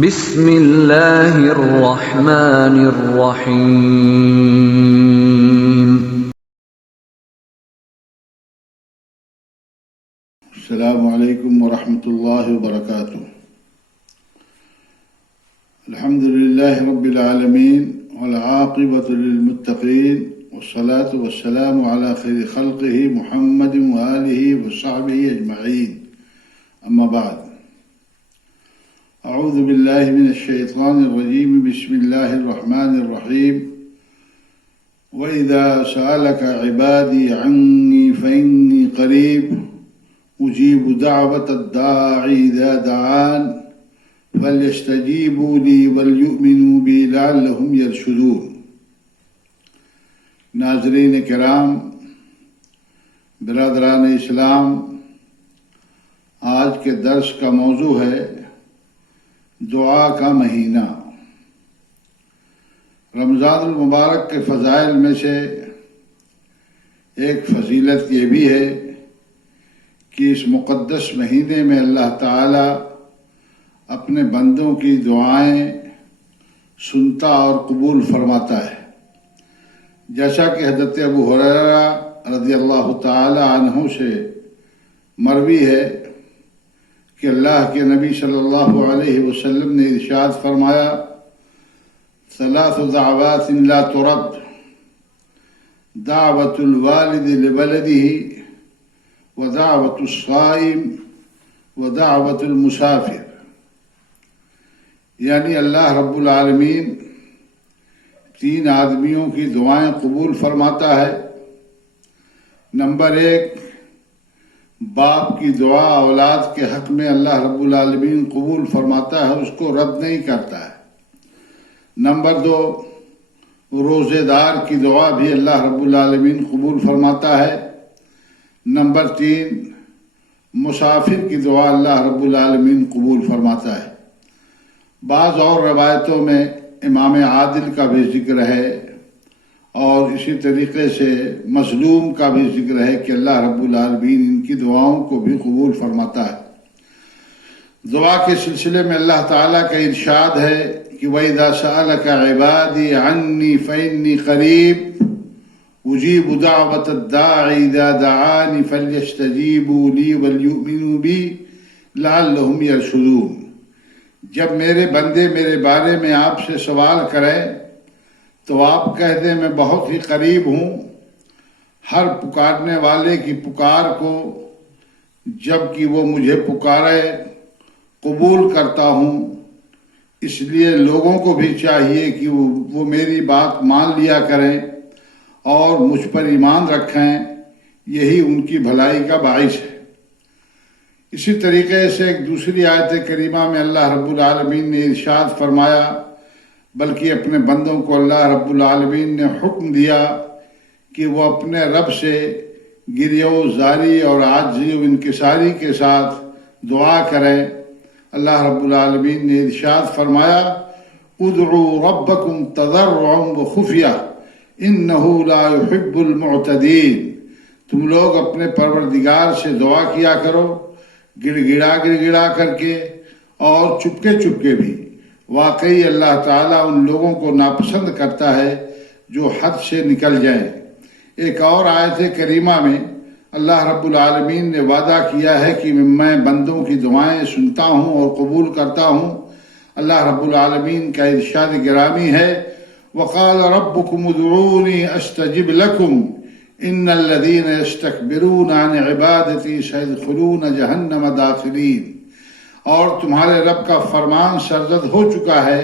بسم اللہ الرحمن الرحیم۔ السلام علیکم ورحمۃ اللہ وبرکاتہ۔ الحمد للہ رب العالمین والعاقبۃ للمتقین والصلاة والسلام علی خیر خلقہ محمد وآلہ وصحبہ اجمعین، اما بعد، اعوذ باللہ من الشیطان الرجیم، بسم اللہ الرحمن الرحیم۔ وَإِذَا سَأَلَكَ عِبَادِي عَنِّي فَإِنِّي قَرِيبٌ أُجِيبُ دَعْوَةَ الدَّاعِ إِذَا دَعَانِ فَلْيَسْتَجِيبُوا لِي وَلْيُؤْمِنُوا بِي لَعَلَّهُمْ يَرْشُدُونَ۔ ناظرین کرام، برادران اسلام، آج کے درس کا موضوع ہے دعا کا مہینہ۔ رمضان المبارک کے فضائل میں سے ایک فضیلت یہ بھی ہے کہ اس مقدس مہینے میں اللہ تعالی اپنے بندوں کی دعائیں سنتا اور قبول فرماتا ہے، جیسا کہ حضرت ابو ہریرہ رضی اللہ تعالی عنہ سے مروی ہے کہ اللہ کے نبی صلی اللہ علیہ وسلم نے ارشاد فرمایا، ثلاث دعوات لا ترد، دعوت الوالد لولده ودعوت الصائم ودعوت المسافر۔ یعنی اللہ رب العالمین تین آدمیوں کی دعائیں قبول فرماتا ہے۔ نمبر ایک، باپ کی دعا اولاد کے حق میں اللہ رب العالمین قبول فرماتا ہے، اس کو رد نہیں کرتا ہے۔ نمبر دو، روزے دار کی دعا بھی اللہ رب العالمین قبول فرماتا ہے۔ نمبر تین، مسافر کی دعا اللہ رب العالمین قبول فرماتا ہے۔ بعض اور روایتوں میں امام عادل کا بھی ذکر ہے، اور اسی طریقے سے مظلوم کا بھی ذکر ہے کہ اللہ رب العالمین ان کی دعاؤں کو بھی قبول فرماتا ہے۔ دعا کے سلسلے میں اللہ تعالیٰ کا ارشاد ہے کہ وَإِذَا سَأَلَكَ عِبَادِي عَنِّي فَإِنِّي قَرِيبٌ أُجِيبُ دَعْوَةَ الدَّاعِ إِذَا دَعَانِ فَلْيَسْتَجِيبُوا لِي وَلْيُؤْمِنُوا بِي لَعَلَّهُمْ يَرْشُدُونَ۔ جب میرے بندے میرے بارے میں آپ سے سوال کریں تو آپ کہہ دیں میں بہت ہی قریب ہوں، ہر پکارنے والے کی پکار کو جب کہ وہ مجھے پکارے قبول کرتا ہوں۔ اس لیے لوگوں کو بھی چاہیے کہ وہ میری بات مان لیا کریں اور مجھ پر ایمان رکھیں، یہی ان کی بھلائی کا باعث ہے۔ اسی طریقے سے ایک دوسری آیت کریمہ میں اللہ رب العالمین نے ارشاد فرمایا، بلکہ اپنے بندوں کو اللہ رب العالمین نے حکم دیا کہ وہ اپنے رب سے گریو زاری اور عاجزی و انکساری کے ساتھ دعا کریں۔ اللہ رب العالمین نے ارشاد فرمایا، ادعوا ربکم تضرعا وخفیہ انہ لا يحب المعتدین۔ تم لوگ اپنے پروردگار سے دعا کیا کرو، گڑ گڑا کر کے اور چپکے چپکے بھی۔ واقعی اللہ تعالیٰ ان لوگوں کو ناپسند کرتا ہے جو حد سے نکل جائیں۔ ایک اور آیت کریمہ میں اللہ رب العالمین نے وعدہ کیا ہے کہ میں بندوں کی دعائیں سنتا ہوں اور قبول کرتا ہوں۔ اللہ رب العالمین کا ارشاد گرامی ہے، وَقَالَ رَبُّكُمُ ادْعُونِي أَسْتَجِبْ لَكُمْ إِنَّ الَّذِينَ يَسْتَكْبِرُونَ عَنْ عِبَادَتِي سَيَدْخُلُونَ جَهَنَّمَ دَاخِرِينَ۔ اور تمہارے رب کا فرمان سرزد ہو چکا ہے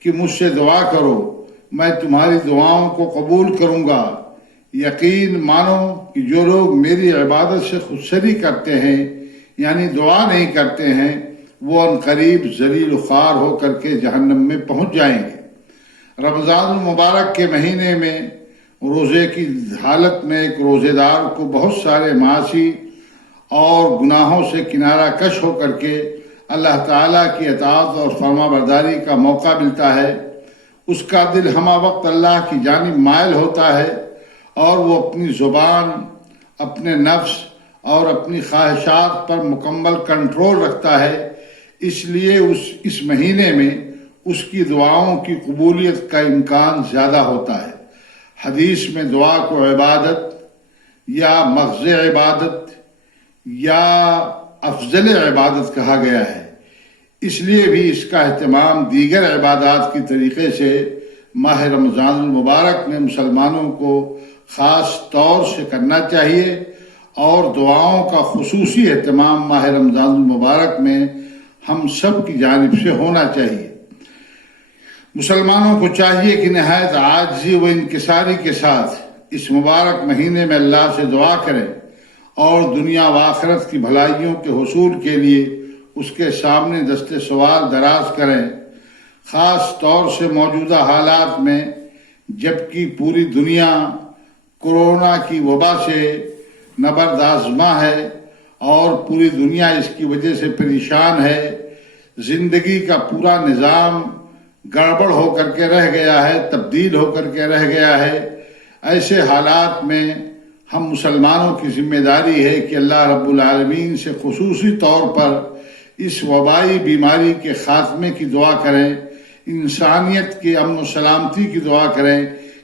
کہ مجھ سے دعا کرو، میں تمہاری دعاؤں کو قبول کروں گا۔ یقین مانو کہ جو لوگ میری عبادت سے خودسری کرتے ہیں، یعنی دعا نہیں کرتے ہیں، وہ ان قریب ذلیل و خوار ہو کر کے جہنم میں پہنچ جائیں گے۔ رمضان المبارک کے مہینے میں روزے کی حالت میں ایک روزے دار کو بہت سارے معاصی اور گناہوں سے کنارہ کش ہو کر کے اللہ تعالیٰ کی اطاعت اور فرما برداری کا موقع ملتا ہے۔ اس کا دل ہمہ وقت اللہ کی جانب مائل ہوتا ہے اور وہ اپنی زبان، اپنے نفس اور اپنی خواہشات پر مکمل کنٹرول رکھتا ہے۔ اس لیے اس مہینے میں اس کی دعاؤں کی قبولیت کا امکان زیادہ ہوتا ہے۔ حدیث میں دعا کو عبادت یا مغز عبادت یا افضل عبادت کہا گیا ہے، اس لیے بھی اس کا اہتمام دیگر عبادات کی طریقے سے ماہ رمضان المبارک میں مسلمانوں کو خاص طور سے کرنا چاہیے، اور دعاؤں کا خصوصی اہتمام ماہ رمضان المبارک میں ہم سب کی جانب سے ہونا چاہیے۔ مسلمانوں کو چاہیے کہ نہایت عاجزی و انکساری کے ساتھ اس مبارک مہینے میں اللہ سے دعا کریں اور دنیا و آخرت کی بھلائیوں کے حصول کے لیے اس کے سامنے دست سوال دراز کریں، خاص طور سے موجودہ حالات میں جبکہ پوری دنیا کورونا کی وبا سے نبردآزما ہے اور پوری دنیا اس کی وجہ سے پریشان ہے، زندگی کا پورا نظام گڑبڑ ہو کر کے رہ گیا ہے، تبدیل ہو کر کے رہ گیا ہے۔ ایسے حالات میں ہم مسلمانوں کی ذمہ داری ہے کہ اللہ رب العالمین سے خصوصی طور پر اس وبائی بیماری کے خاتمے کی دعا کریں، انسانیت کے امن و سلامتی کی دعا کریں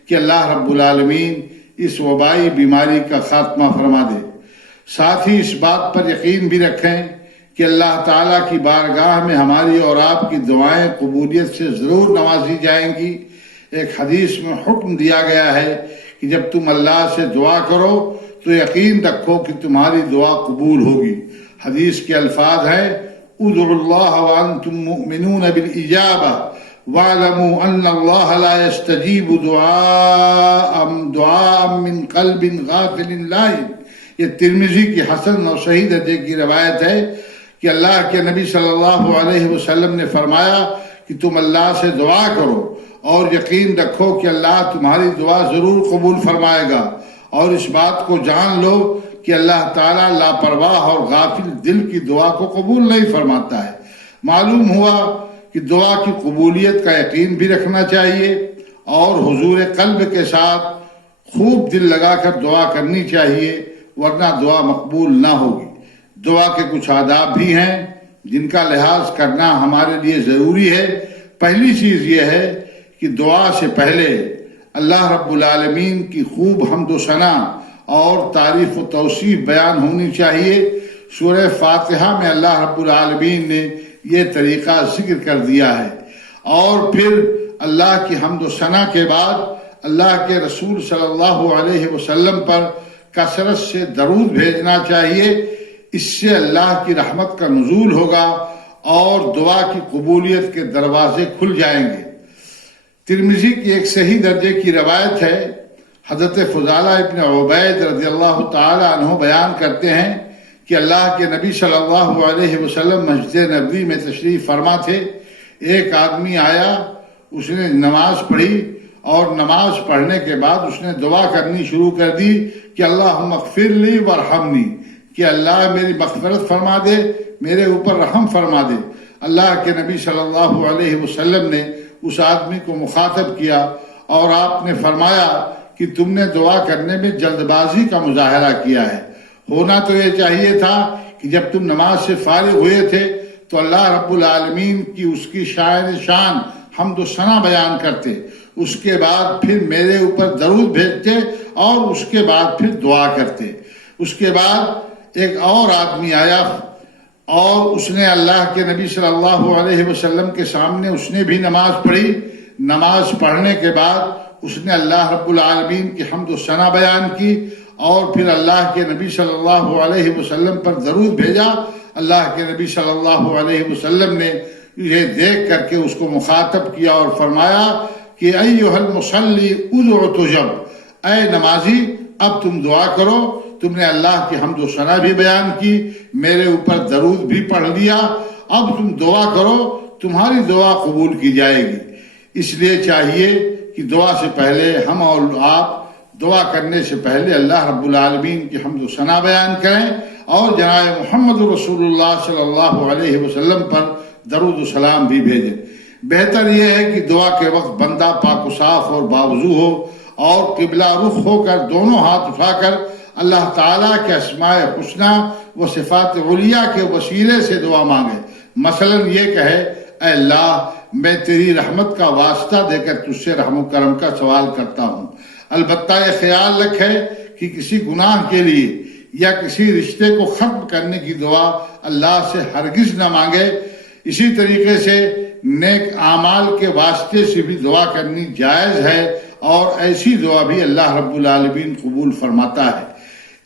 کہ اللہ رب العالمین اس وبائی بیماری کا خاتمہ فرما دے۔ ساتھ ہی اس بات پر یقین بھی رکھیں کہ اللہ تعالیٰ کی بارگاہ میں ہماری اور آپ کی دعائیں قبولیت سے ضرور نوازی جائیں گی۔ ایک حدیث میں حکم دیا گیا ہے کہ جب تم اللہ سے دعا کرو تو یقین رکھو کہ تمہاری دعا قبول ہوگی۔ حدیث کے الفاظ ہیں ادعوا اللہ وانتم مؤمنون بالإجابہ واعلموا ان اللہ لا يستجیب دعاء من قلب غافل لاہن۔ یہ ترمذی کی حسن اور صحیح درجے کی روایت ہے کہ اللہ کے نبی صلی اللہ علیہ وسلم نے فرمایا کہ تم اللہ سے دعا کرو اور یقین رکھو کہ اللہ تمہاری دعا ضرور قبول فرمائے گا، اور اس بات کو جان لو کہ اللہ تعالیٰ لاپرواہ اور غافل دل کی دعا کو قبول نہیں فرماتا ہے۔ معلوم ہوا کہ دعا کی قبولیت کا یقین بھی رکھنا چاہیے اور حضور قلب کے ساتھ خوب دل لگا کر دعا کرنی چاہیے، ورنہ دعا مقبول نہ ہوگی۔ دعا کے کچھ آداب بھی ہیں جن کا لحاظ کرنا ہمارے لیے ضروری ہے۔ پہلی چیز یہ ہے کہ دعا سے پہلے اللہ رب العالمین کی خوب حمد و ثنا اور تعریف و توصیف بیان ہونی چاہیے۔ سورہ فاتحہ میں اللہ رب العالمین نے یہ طریقہ ذکر کر دیا ہے، اور پھر اللہ کی حمد و ثنا کے بعد اللہ کے رسول صلی اللہ علیہ وسلم پر کثرت سے درود بھیجنا چاہیے۔ اس سے اللہ کی رحمت کا نزول ہوگا اور دعا کی قبولیت کے دروازے کھل جائیں گے۔ ترمذی کی ایک صحیح درجے کی روایت ہے، حضرت فضالہ ابن عبید رضی اللہ تعالی عنہ بیان کرتے ہیں کہ اللہ کے نبی صلی اللہ علیہ وسلم مسجد نبوی میں تشریف فرما تھے۔ ایک آدمی آیا، اس نے نماز پڑھی اور نماز پڑھنے کے بعد اس نے دعا کرنی شروع کر دی کہ اللہم اغفر لی وارحمنی، کہ اللہ میری مغفرت فرما دے، میرے اوپر رحم فرما دے۔ اللہ کے نبی صلی اللہ علیہ وسلم نے اس آدمی کو مخاطب کیا اور آپ نے فرمایا کہ تم نے دعا کرنے میں جلد بازی کا مظاہرہ کیا ہے۔ ہونا تو یہ چاہیے تھا کہ جب تم نماز سے فارغ ہوئے تھے تو اللہ رب العالمین کی اس کی شان حمد و ثنا بیان کرتے، اس کے بعد پھر میرے اوپر درود بھیجتے اور اس کے بعد پھر دعا کرتے۔ اس کے بعد ایک اور آدمی آیا اور اس نے اللہ کے نبی صلی اللہ علیہ وسلم کے سامنے اس نے بھی نماز پڑھی۔ نماز پڑھنے کے بعد اس نے اللہ رب العالمین کی حمد و ثنا بیان کی اور پھر اللہ کے نبی صلی اللہ علیہ وسلم پر درود بھیجا۔ اللہ کے نبی صلی اللہ علیہ وسلم نے یہ دیکھ کر کے اس کو مخاطب کیا اور فرمایا کہ ایھا المصلی ادع تجب، اے نمازی اب تم دعا کرو۔ تم نے اللہ کی حمد و ثنا بھی بیان کی، میرے اوپر درود بھی پڑھ لیا، اب تم دعا کرو، تمہاری دعا قبول کی جائے گی۔ اس لیے چاہیے کہ دعا سے پہلے ہم اور آپ دعا کرنے سے پہلے اللہ رب العالمین کی حمد و ثنا بیان کریں اور جناب محمد رسول اللہ صلی اللہ علیہ وسلم پر درود و سلام بھی بھیجیں۔ بہتر یہ ہے کہ دعا کے وقت بندہ پاک و صاف اور باوضو ہو اور قبلہ رخ ہو کر دونوں ہاتھ اٹھا کر اللہ تعالیٰ کے اسماء حسنہ و صفات علیہ کے وسیلے سے دعا مانگے۔ مثلا یہ کہے اے اللہ میں تیری رحمت کا واسطہ دے کر تجھ سے رحم و کرم کا سوال کرتا ہوں۔ البتہ یہ خیال رکھے کہ کسی گناہ کے لیے یا کسی رشتے کو ختم کرنے کی دعا اللہ سے ہرگز نہ مانگے۔ اسی طریقے سے نیک اعمال کے واسطے سے بھی دعا کرنی جائز ہے اور ایسی دعا بھی اللہ رب العالمین قبول فرماتا ہے۔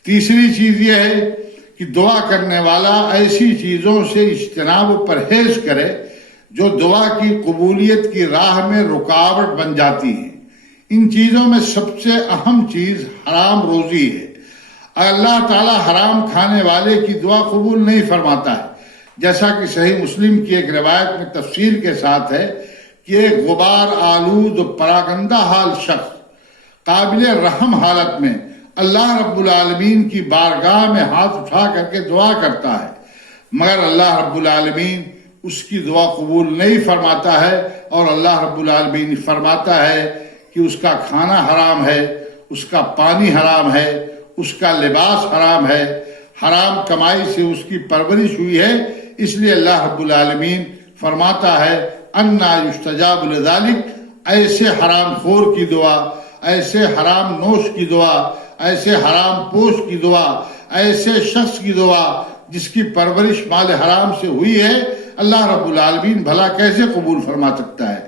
تیسری چیز یہ ہے کہ دعا کرنے والا ایسی چیزوں سے اجتناب و پرہیز کرے جو دعا کی قبولیت کی راہ میں رکاوٹ بن جاتی ہیں۔ ان چیزوں میں سب سے اہم چیز حرام روزی ہے۔ اللہ تعالیٰ حرام کھانے والے کی دعا قبول نہیں فرماتا ہے، جیسا کہ صحیح مسلم کی ایک روایت میں تفصیل کے ساتھ ہے کہ ایک غبار آلود و پراگندہ حال شخص قابل رحم حالت میں اللہ رب العالمین کی بارگاہ میں ہاتھ اٹھا کر کے دعا کرتا ہے، مگر اللہ رب العالمین اس کی دعا قبول نہیں فرماتا ہے، اور اللہ رب العالمین فرماتا ہے کہ اس کا کھانا حرام ہے، اس کا پانی حرام ہے، اس کا لباس حرام ہے، حرام کمائی سے اس کی پرورش ہوئی ہے۔ اس لیے اللہ رب العالمین فرماتا ہے انا یستجاب لذالک، ایسے حرام خور کی دعا، ایسے حرام نوش کی دعا، ایسے حرام پوش کی دعا، ایسے شخص کی دعا جس کی پرورش مال حرام سے ہوئی ہے، اللہ رب العالمین بھلا کیسے قبول فرما سکتا ہے۔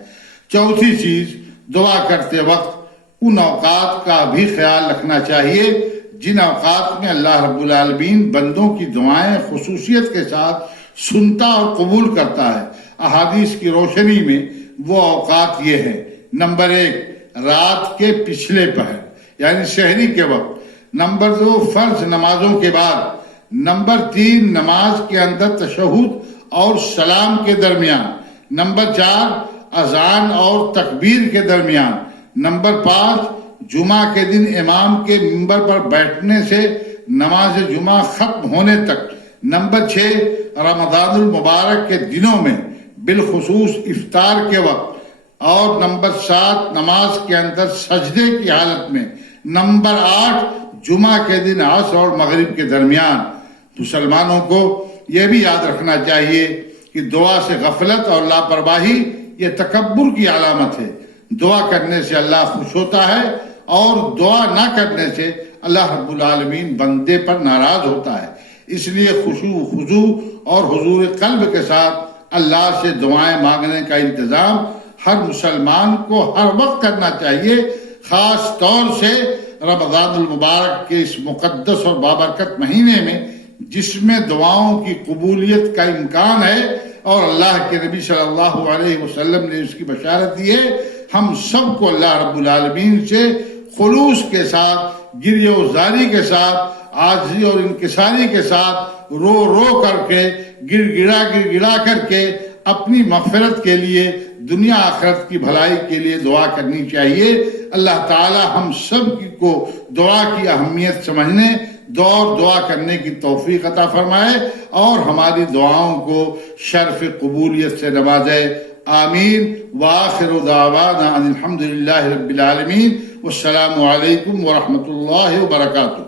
چوتھی چیز، دعا کرتے وقت ان اوقات کا بھی خیال رکھنا چاہیے جن اوقات میں اللہ رب العالمین بندوں کی دعائیں خصوصیت کے ساتھ سنتا اور قبول کرتا ہے۔ احادیث کی روشنی میں وہ اوقات یہ ہیں: نمبر 1، رات کے پچھلے پہر یعنی سحری کے وقت۔ نمبر 2، فرض نمازوں کے بعد۔ نمبر 3، نماز کے اندر تشہد اور سلام کے درمیان۔ نمبر 4، اذان اور تکبیر کے درمیان۔ نمبر 5، جمعہ کے دن امام کے منبر پر بیٹھنے سے نماز جمعہ ختم ہونے تک۔ نمبر 6، رمضان المبارک کے دنوں میں بالخصوص افطار کے وقت۔ اور نمبر 7، نماز کے اندر سجدے کی حالت میں۔ نمبر 8، جمعہ کے دن عصر اور مغرب کے درمیان۔ مسلمانوں کو یہ بھی یاد رکھنا چاہیے کہ دعا سے غفلت اور لاپرواہی یہ تکبر کی علامت ہے۔ دعا کرنے سے اللہ خوش ہوتا ہے اور دعا نہ کرنے سے اللہ رب العالمین بندے پر ناراض ہوتا ہے۔ اس لیے خضوع اور حضور قلب کے ساتھ اللہ سے دعائیں مانگنے کا انتظام ہر مسلمان کو ہر وقت کرنا چاہیے، خاص طور سے رمضان المبارک کے اس مقدس اور بابرکت مہینے میں، جس میں دعاؤں کی قبولیت کا امکان ہے اور اللہ کے نبی صلی اللہ علیہ وسلم نے اس کی بشارت دی ہے۔ ہم سب کو اللہ رب العالمین سے خلوص کے ساتھ، گریہ و زاری کے ساتھ، عاجزی اور انکساری کے ساتھ، رو رو کر کے، گڑ گڑا کر کے اپنی مغفرت کے لیے، دنیا آخرت کی بھلائی کے لیے دعا کرنی چاہیے۔ اللہ تعالی ہم سب کو دعا کی اہمیت سمجھنے، دعا کرنے کی توفیق عطا فرمائے اور ہماری دعاؤں کو شرف قبولیت سے نوازے۔ آمین۔ وآخر دعوانا ان الحمد للہ رب العالمین، والسلام علیکم ورحمۃ اللہ وبرکاتہ۔